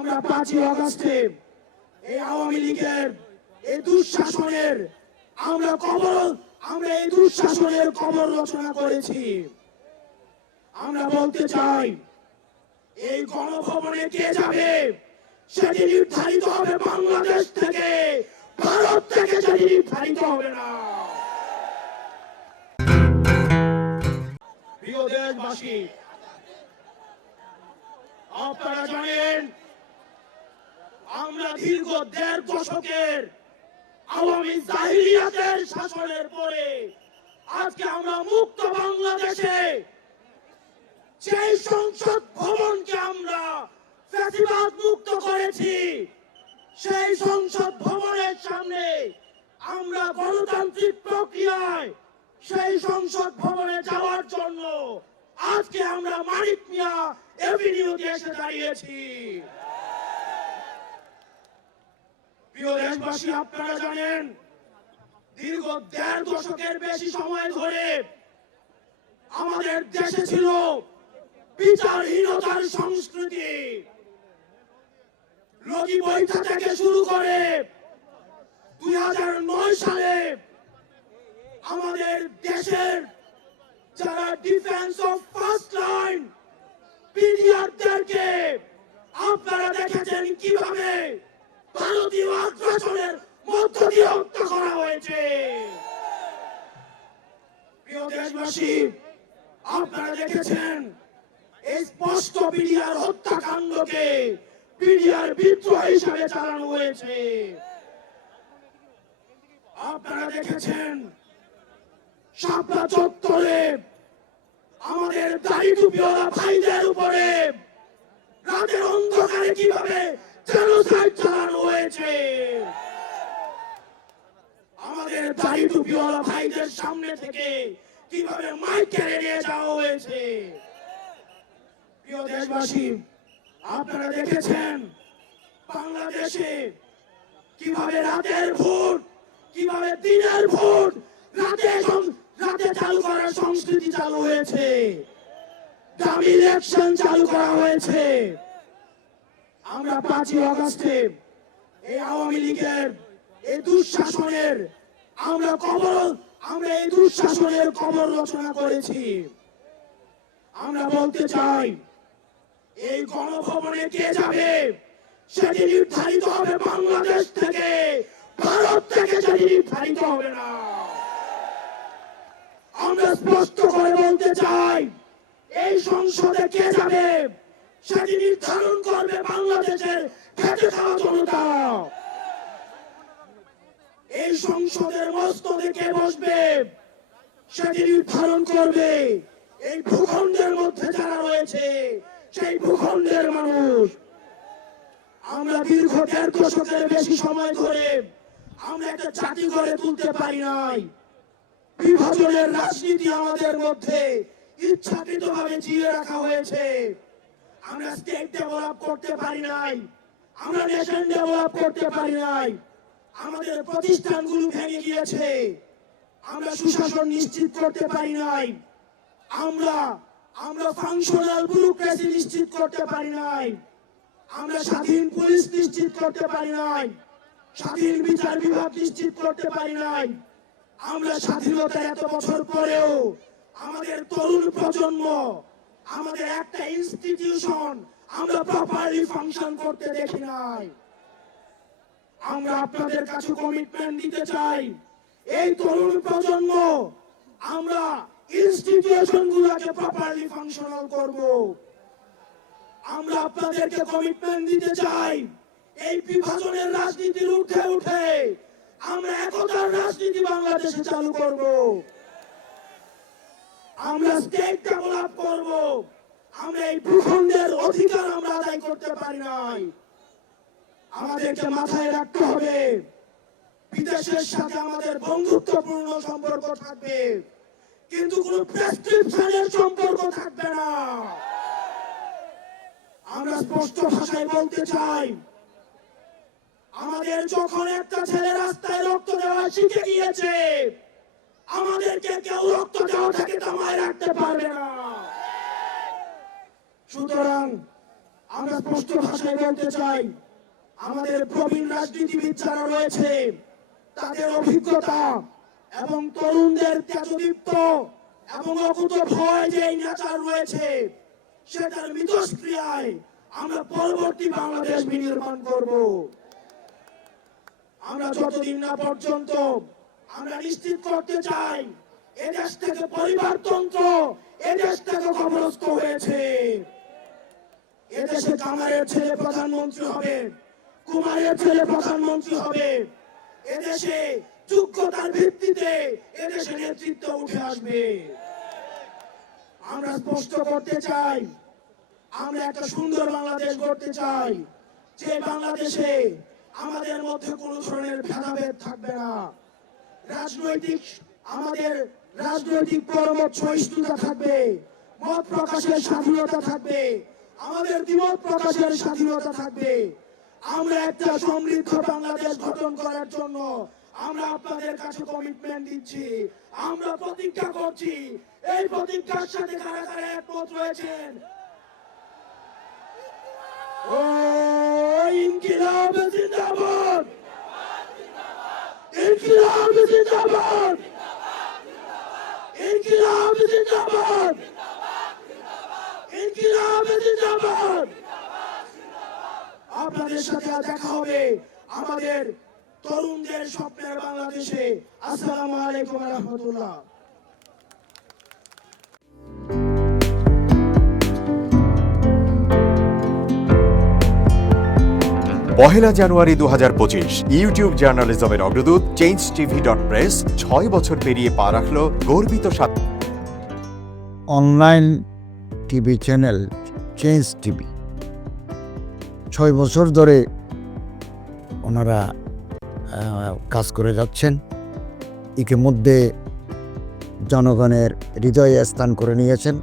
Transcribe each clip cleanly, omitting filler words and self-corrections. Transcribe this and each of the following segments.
আমরা 5ই আগস্টে এই আওয়ামী লীগের এই দুঃশাসনের আমরা এই দুঃশাসনের কবর রচনা করেছি। আমরা বলতে চাই এই গণভবনে কে যাবে সেটি নির্ধারিত হবে বাংলাদেশ থেকে, ভারত থেকে সেটি নির্ধারিত হবে না। প্রিয় দেশবাসী, আপনারা জানেন আমরা দীর্ঘ 1.5 দশকের আওয়ামী জাহিলিয়াতের শাসনের পরে আজকে আমরা মুক্ত বাংলাদেশে সেই সংসদ ভবনকে আমরা ফ্যাসিবাদ মুক্ত করেছি। সেই সংসদ ভবনের সামনে আমরা গণতান্ত্রিক প্রক্রিয়ায় সেই সংসদ ভবনে যাওয়ার জন্য আজকে আমরা মানিক মিয়া এভিনিউতে এসে দাঁড়িয়েছি। প্রিয় দেশবাসী, আপনারা জানেন দীর্ঘ 1.5 দশকের বেশি সময় ধরে আমাদের দেশে ছিল বিচারহীনতার সংস্কৃতি। লগি বৈঠা থেকে শুরু করে 2009 সালে আমাদের দেশের যারা ডিফেন্স অফ ফার্স্ট লাইন পিডিআরদেরকে আপনারা দেখেছেন কিভাবে ভারতীয় আগ্রাসনের মধ্য দিয়ে হত্যা করা হয়েছে। প্রিয় দেশবাসী, আপনারা দেখেছেন এই স্পষ্ট পিডিআর হত্যাকাণ্ডকে পিডিআর বিদ্রোহ হিসাবে চালানো হয়েছে। আপনারা দেখেছেন শাপলা চত্বরে আমাদের দাড়ি টুপিওয়ালা ভাইদের উপরে রাতের অন্ধকারে কিভাবে জেনোসাইড চালানো হয়েছে। আমাদের দাড়ি টুপিওয়ালা ভাইদের সামনে থেকে কিভাবে মাইক কেড়ে নিয়ে যাওয়া হয়েছে। প্রিয় দেশবাসী, আপনারা দেখেছেন বাংলাদেশে কিভাবে রাতের ভোট, কিভাবে দিনের ভোট রাতে চালু করার সংস্কৃতি চালু হয়েছে, ডামি ইলেকশন চালু করা হয়েছে। আমরা 5ই আগস্টে এই আওয়ামী লীগের এই দুঃশাসনের আমরা এই দুঃশাসনের কবর রচনা করেছি। আমরা বলতে চাই এই গণভবনে কে যাবে সেটি নির্ধারিত হবে বাংলাদেশ থেকে, ভারত থেকে সেটি নির্ধারিত হবে না। আমরা স্পষ্ট করে বলতে চাই এই সংসদে কে যাবে সেটি নির্ধারণ করবে বাংলাদেশের খেটে খাওয়া জনতা। এই সংসদের মস্তকে কে বসবে সেটি নির্ধারণ করবে এই ভূখণ্ডের মধ্যে যারা রয়েছে সেই ভূখণ্ডের মানুষ। আমরা দীর্ঘ 1.5 দশকের বেশি সময় ধরে আমরা একটা জাতি গড়ে তুলতে পারি নাই। বিভাজনের রাজনীতি আমাদের মধ্যে ইচ্ছাকৃতভাবে জিয়ে রাখা হয়েছে। আমরা স্টেট ডেভেলপ করতে পারি নাই, আমরা নেশন ডেভেলপ করতে পারি নাই। আমাদের প্রতিষ্ঠানগুলো ভেঙে গিয়েছে, আমরা সুশাসন নিশ্চিত করতে পারি নাই। আমরা ফাংশনাল ব্যুরোক্রেসি নিশ্চিত করতে পারি নাই। আমরা স্বাধীন পুলিশ নিশ্চিত করতে পারি নাই, স্বাধীন বিচার বিভাগ নিশ্চিত করতে পারি নাই। আমরা স্বাধীনতার এত বছর পরেও আমাদের তরুণ প্রজন্ম, আমাদের একটা ইনস্টিটিউশন আমরা প্রপারলি ফাংশন করতে দেখি নাই। আমরা আপনাদের কাছে কমিটমেন্ট দিতে চাই এই তরুণ প্রজন্ম আমরা ইনস্টিটিউশন গুলোকে প্রপারলি ফাংশনাল করব। আমরা আপনাদেরকে কমিটমেন্ট দিতে চাই এই বিভাজনের রাজনীতির উঠে উঠে আমরা একতার রাজনীতি বাংলাদেশে চালু করব। আমরা স্টেট ডেভেলপ করব। আমরা এই ভূখণ্ডের অধিকার আমরা আদায় করতে পারি নাই। আমাদেরকে মাথায় রাখতে হবে বিদেশের সাথে আমাদের বন্ধুত্বপূর্ণ সম্পর্ক থাকবে, কিন্তু কোন প্রেসক্রিপশনের সম্পর্ক থাকবে না। আমরা স্পষ্ট ভাষায় বলতে চাই আমাদের যখন একটা ছেলে রাস্তায় রক্ত দেওয়া শিখে গিয়েছে, আমাদেরকে কেউ রক্ত দেওয়া থেকে থামায় রাখতে পারবে না। সুতরাং আমরা স্পষ্ট ভাষায় বলতে চাই, আমাদের প্রবীণ রাজনীতিবিদ যারা রয়েছে তাদের অভিজ্ঞতা এবং তরুণদের তেজদীপ্ত এবং অকুত ভয় যে নেচার রয়েছে, সেটার মিথস্ক্রিয়ায় আমরা পরবর্তী বাংলাদেশ বিনির্মাণ করব। আমরা যতদিন না পর্যন্ত আমরা নিশ্চিত করতে চাই এদেশ থেকে পরিবারতন্ত্র, এদেশ থেকে কবরস্থ হয়েছে। এদেশে কামারের ছেলে প্রধানমন্ত্রী হবে, কুমারের ছেলে প্রধানমন্ত্রী হবে। এদেশে যোগ্যতার ভিত্তিতে এদেশে নেতৃত্ব উঠে আসবে। আমরা স্পষ্ট করতে চাই, আমরা একটা সুন্দর বাংলাদেশ গড়তে চাই, যে বাংলাদেশে আমাদের মধ্যে কোনো ধরনের ভেদাভেদ থাকবে না। আমাদের রাজনৈতিক পরমত সহিষ্ণুতা থাকবে, মত প্রকাশের স্বাধীনতা থাকবে, আমাদের দ্বিমত প্রকাশের স্বাধীনতা থাকবে। আমরা একটা সমৃদ্ধ বাংলাদেশ গঠন করার জন্য আমরা আপনাদের কাছে কমিটমেন্ট দিচ্ছি, আমরা প্রতিজ্ঞা করছি। এই প্রতিজ্ঞার সাথে কারা কারা একমত রয়েছেন? ও ইনকিলাব জিন্দাবাদ, ইনকিলাব জিন্দাবাদ, ইনকিলাব জিন্দাবাদ, ইনকিলাব জিন্দাবাদ। আপনাদের সাথে দেখা হবে আমাদের তরুণদের স্বপ্নের বাংলাদেশে। আসসালামু আলাইকুম ওয়া রাহমাতুল্লাহ। পহেলা জানুয়ারি 2025 ইউটিউব জার্নালিজমের অগ্রদূত changetv.press 6 বছর পেরিয়ে পা রাখল গর্বিত online TV channel change TV 6 বছর ধরে ওনারা কাজ করে যাচ্ছেন। ইতিমধ্যে জনগণের হৃদয়ে স্থান করে নিয়েছেন।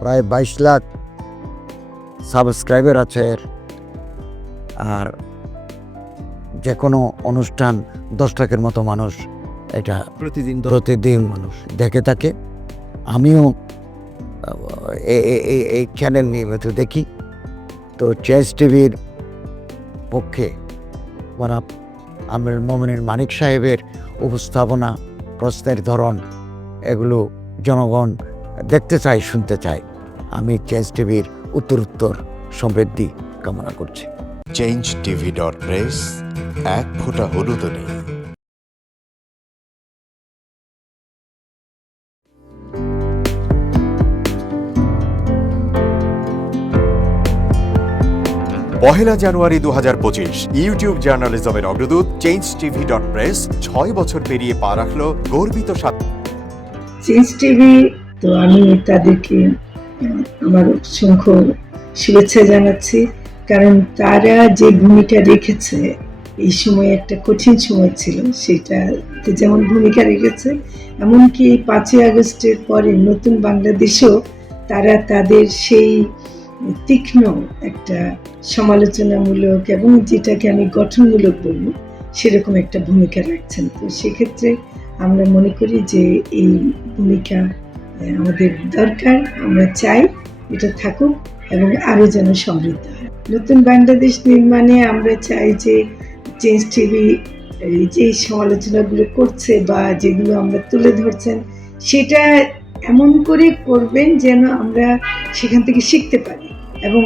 প্রায় 22 লাখ সাবস্ক্রাইবার আছে। আর যে কোনো অনুষ্ঠান 10 লাখের মতো মানুষ এটা প্রতিদিন মানুষ দেখে থাকে। আমিও এই চ্যানেল নিয়মিত দেখি। তো চেঞ্জ টিভির পক্ষে আমির মোমিনুল মানিক সাহেবের উপস্থাপনা, প্রশ্নের ধরন, এগুলো জনগণ দেখতে চায়, শুনতে চায়। আমি চেঞ্জ টিভির উত্তরোত্তর সমৃদ্ধি কামনা করছি। changetv.press এক ফোঁটা হলুদও নেই। পহেলা জানুয়ারি 2025 ইউটিউব জার্নালিজমের অগ্রদূত changetv.press 6 বছর পেরিয়ে পা রাখল গর্বিত চেঞ্জ টিভি। তো আমি তাদেরকে আমার অসংখ্য শুভেচ্ছা জানাচ্ছি, কারণ তারা যে ভূমিকা রেখেছে এই সময়, একটা কঠিন সময় ছিল, সেটাতে যেমন ভূমিকা রেখেছে, এমনকি 5ই আগস্টের পরে নতুন বাংলাদেশেও তারা তাদের সেই তীক্ষ্ণ একটা সমালোচনামূলক এবং যেটাকে আমি গঠনমূলক বলব সেরকম একটা ভূমিকা রাখছেন। তো সেক্ষেত্রে আমরা মনে করি যে এই ভূমিকা আমাদের দরকার, আমরা চাই এটা থাকুক এবং আরও যেন সমৃদ্ধ হয়। নতুন বাংলাদেশ নির্মাণে আমরা চাই যে চেঞ্জ টিভি যে সমালোচনাগুলো করছে বা যেগুলো আমরা তুলে ধরছেন, সেটা এমন করে করবেন যেন আমরা সেখান থেকে শিখতে পারি এবং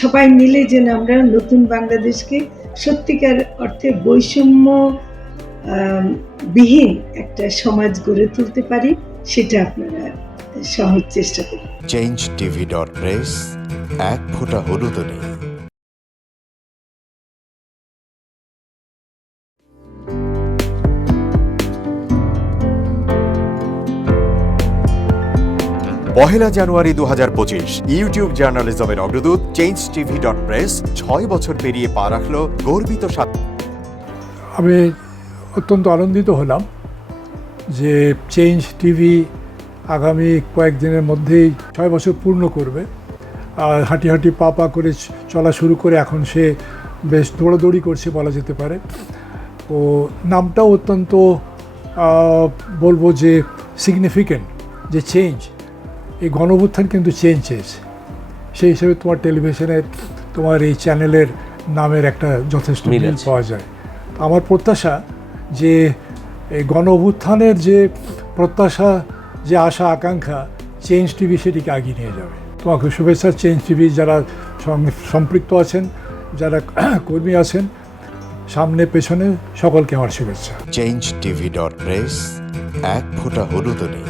সবাই মিলে যেন আমরা নতুন বাংলাদেশকে সত্যিকার অর্থে বৈষম্য বিহীন একটা সমাজ গড়ে তুলতে পারি, সেটা আপনারা সহজ চেষ্টা করুন। changetv.press এক ফোঁটা হলুদও নেই। পহেলা জানুয়ারি 2025 ইউটিউব জার্নালিজমের অগ্রদূত changetv.press 6 বছর পেরিয়ে পা রাখল গর্বিত আমি অত্যন্ত আনন্দিত হলাম যে চেঞ্জ টিভি আগামী কয়েকদিনের মধ্যেই 6 বছর পূর্ণ করবে। আর হাঁটি হাঁটি পা পা করে চলা শুরু করে এখন সে বেশ দৌড়াদৌড়ি করছে বলা যেতে পারে। ও নামটাও অত্যন্ত বলবো যে সিগনিফিক্যান্ট, যে চেঞ্জ, এই গণঅভ্যুত্থান কিন্তু চেঞ্জ চেয়েছে সেই হিসেবে তোমার টেলিভিশনে তোমার এই চ্যানেলের নামের একটা যথেষ্ট মিল মিল আছে। পাওয়া যায়। আমার প্রত্যাশা যে এই গণ অভ্যুত্থানের যে প্রত্যাশা, যে আশা আকাঙ্ক্ষা, চেঞ্জ টিভি সেটিকে এগিয়ে নিয়ে যাবে। তোমাকে শুভেচ্ছা চেঞ্জ টিভি যারা সম্পৃক্ত আছেন, যারা কর্মী আছেন, সামনে পেছনে সকলকে আমার শুভেচ্ছা। changeTV.press, এক ফোঁটা হলুদ নেই।